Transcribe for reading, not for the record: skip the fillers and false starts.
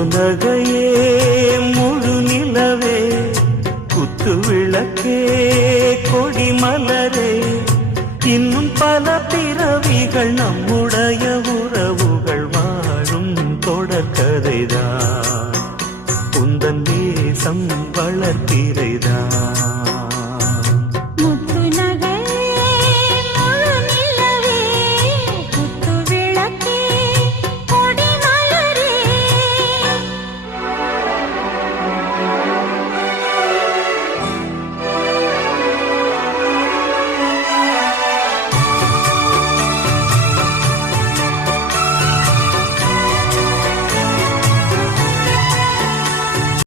குறுநகையே முழு நிலவே குத்து விளக்கே கொடிமலரே இன்னும் பல பிறவிகள் நம்முடைய உறவுகள் வாழும் தொடர்கதைதான் உந்தன் தேசம் வளர்ப்பிறைதான்